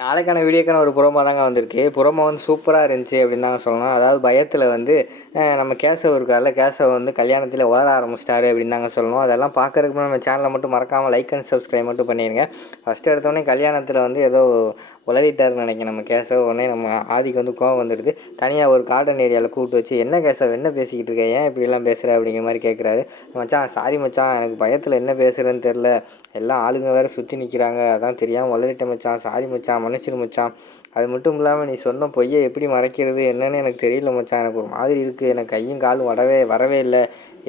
நாளைக்கான வீடியோக்கான ஒரு புரோமோ தாங்க வந்திருக்கு. புரோமோ வந்து சூப்பராக இருந்துச்சு அப்படின்னு தாங்க சொல்லணும். அதாவது பயத்தில் வந்து நம்ம கேசவ் இருக்கார்ல, கேசவ் வந்து கல்யாணத்தில் வளர ஆரம்பிச்சிட்டாரு அப்படின்னு தாங்க சொல்லணும். அதெல்லாம் பார்க்குறதுக்கு நம்ம சேனலை மட்டும் மறக்காமல் லைக் அண்ட் சப்ஸ்கிரைப் மட்டும் பண்ணிடுங்க. ஃபஸ்ட்டு எடுத்தோடனே கல்யாணத்தில் வந்து ஏதோ உளறிட்டாருன்னு நினைக்கிறேன் நம்ம கேசவ். உடனே நம்ம ஆதிக்கு வந்து கோவம் வந்துடுது. தனியாக ஒரு கார்டன் ஏரியாவில் கூப்பிட்டு வச்சு, என்ன கேசவ் என்ன பேசிக்கிட்டு இருக்க, ஏன் இப்படிலாம் பேசுகிற அப்படிங்கிற மாதிரி கேட்குறாரு. மச்சான் சாரி மச்சான், எனக்கு பயத்தில் என்ன பேசுகிறேன்னு தெரில, எல்லாம் ஆளுங்க வேறு சுற்றி நிற்கிறாங்க, அதான் தெரியாமல் உளறிட்டேன் மச்சான், சாரி மச்சான், மன்னிச்சிரு மச்சான். அது மட்டும் இல்லாமல் நீ சொன்ன பொய்யை எப்படி மறைக்கிறது என்னன்னு எனக்கு தெரியல மச்சான், எனக்கு ஒரு மாதிரி இருக்குது, எனக்கு கையும் காலும் வரவே இல்லை,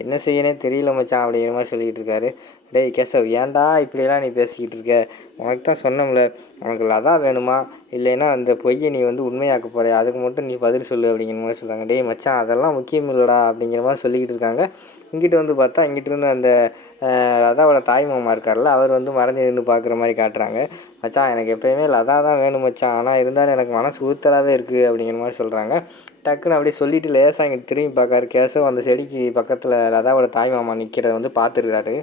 என்ன செய்யனே தெரியல மச்சான் அப்படிங்கிற மாதிரி சொல்லிக்கிட்டு இருக்காரு. டேய் கேசவ், ஏன்டா இப்படியெல்லாம் நீ பேசிக்கிட்டு இருக்க, உனக்கு தான் சொன்னோம்ல, உனக்கு லதா வேணுமா இல்லைன்னா அந்த பொய்யை நீ வந்து உண்மையாக்க போகிற, அதுக்கு மட்டும் நீ பதில் சொல்லு அப்படிங்கிற மாதிரி சொல்கிறாங்க. டேய் மச்சான், அதெல்லாம் முக்கியம் இல்லைடா அப்படிங்கிற மாதிரி சொல்லிக்கிட்டு இருக்காங்க. இங்கிட்டு வந்து பார்த்தா இங்கிட்டு இருந்து அந்த லதாவோட தாய் மாமா இருக்கார்ல, அவர் வந்து மறைஞ்சு நின்று பார்க்குற மாதிரி காட்டுறாங்க. மச்சான் எனக்கு எப்போயுமே லதா தான் வேணும் மச்சான், ஆனால் இருந்தாலும் எனக்கு மனசு உறுத்தலாகவே இருக்குது அப்படிங்கிற மாதிரி சொல்கிறாங்க. டக்குன்னு அப்படியே சொல்லிவிட்டு லேசாக இங்கே திரும்பி பார்க்காரு கேசவ். அந்த செடிக்கு பக்கத்தில் லதாவோட தாய் மாமா நிற்கிறத வந்து பார்த்துருக்காரு.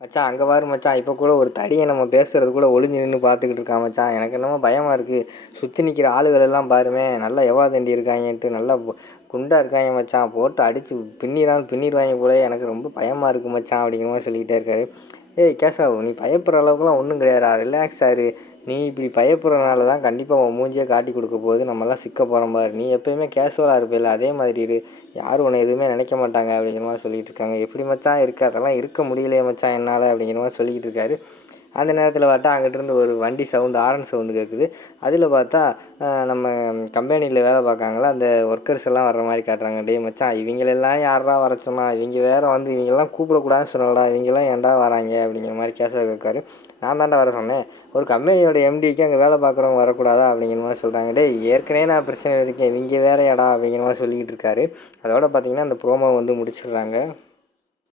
மச்சான் அங்கே பாரு மச்சான், இப்போ கூட ஒரு தடியை நம்ம பேசுகிறது கூட ஒளிஞ்சு நின்று பார்த்துக்கிட்டு இருக்கான் மச்சான், எனக்கு என்னமோ பயமாக இருக்குது, சுற்றி நிற்கிற ஆளுகள் எல்லாம் பாருமே நல்லா எவ்வளோ தண்டி இருக்காங்கன்ட்டு, நல்லா குண்டாக இருக்காங்க மச்சான், போட்டு அடித்து பின்னிடுவாங்க போல, எனக்கு ரொம்ப பயமாக இருக்குது மச்சான் அப்படிங்கிற மாதிரி சொல்லிக்கிட்டே இருக்காரு. ஏய் கேசவ், நீ பயப்படுற அளவுக்குலாம் ஒன்றும் கிடையாதா, ரிலாக்ஸ் ஆரு, நீ இப்படி பயப்படுறதுனால தான் கண்டிப்பாக உன் மூஞ்சியை காட்டி கொடுக்க போகுது, நம்மளாம் சிக்க போகிறோம் பாரு, நீ எப்போயுமே கேஷுவலாக இருப்பில்ல அதே மாதிரி இரு, யாரும் உன்னை எதுவுமே நினைக்க மாட்டாங்க அப்படிங்கிற மாதிரி சொல்லிகிட்டு இருக்காங்க. எப்படி மச்சான் இருக்குது, அதெல்லாம் இருக்க முடியலையே மச்சான் என்னால் அப்படிங்கிற மாதிரி சொல்லிக்கிட்டு இருக்காரு. அந்த நேரத்தில் பார்த்தா அங்கிட்டிருந்து ஒரு வண்டி சவுண்டு, ஆரன் சவுண்டு கேட்குது. அதில் பார்த்தா நம்ம கம்பெனியில் வேலை பார்க்காங்களா அந்த ஒர்க்கர்ஸ் எல்லாம் வர்ற மாதிரி காட்டுறாங்க. டேய் மச்சான், இவங்களெல்லாம் யாரா வர சொன்னா, இவங்க வேறு வந்து இவங்கெல்லாம் கூப்பிடக்கூடாதுன்னு சொன்னடா, இவங்கெல்லாம் ஏன்டா வராங்க அப்படிங்கிற மாதிரி கேசவ கேட்காரு. நான் தாண்டா வர சொன்னேன், ஒரு கம்பெனியோட எம்டிக்கு அங்கே வேலை பார்க்குறவங்க வரக்கூடாதா அப்படிங்கிற மாதிரி சொல்கிறாங்க. டேய் ஏற்கனவே நான் பிரச்சனை இருக்கேன், இவங்க வேறையாடா அப்படிங்கிற மாதிரி சொல்லிக்கிட்டு இருக்காரு. அதோட பார்த்திங்கன்னா அந்த ப்ரோமோ வந்து முடிச்சிடுறாங்க.